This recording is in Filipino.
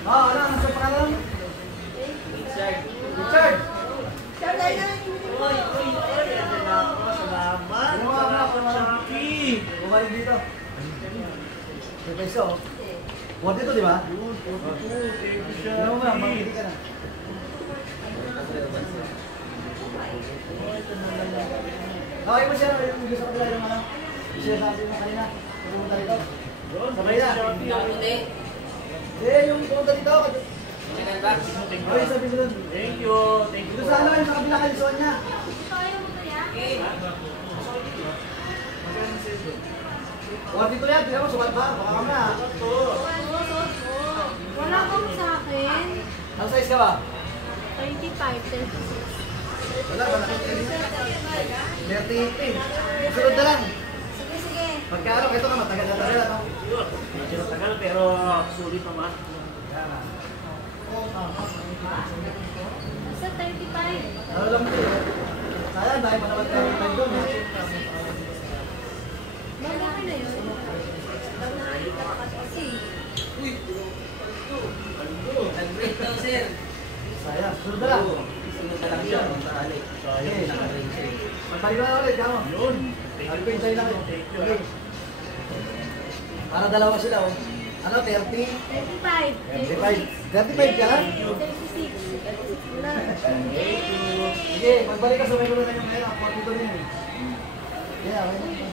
Oo, ano? Ano sa pangalan? Richard. Richard! Sir, dahil na. Uy, salamat. Salamat, Shaki. Bumalik dito. May peso. 42, di ba? Yun, 42. Thank you, Ano mo ba? Shaki. Makikita ka na. Okay mo siya. Yung gusto ko talaga yung ano. Siya sabi mo kanina. Pumunta dito. Sabay na. Yung pumunta dito. Okay, sabi mo doon. Thank you. Thank you. Dito sa ano, yung sa kabila kayo suwan niya. Huwag dito yan, tingnan mo, suwan ba? Baka kami na. Wala kang sa akin. Ang size ka ba? 35, 36. Wala, malaki ka rin. 38. Sunod na lang. Sige, sige. Pagkaano, ito ka matagal na talaga, no? Yun. Medyo matagal pero sulit naman. Yan. Basta 35. Ano lang ito? Sayang, dahil manabat ka rin doon. Malaki na yun. Kasi, Sayang, sunod na lang. Okay. Magbalik na ulit, kamo. Yun. Sabi ko, hintayin lang. Thank you. Okay. Para dalawa sila, oh. Ano, 30? 35. 35. 35 ka lang? 36. 36 na. Sige, magbalik ka sa may gulo na yung ngayon. 42 din eh. Yeah, okay.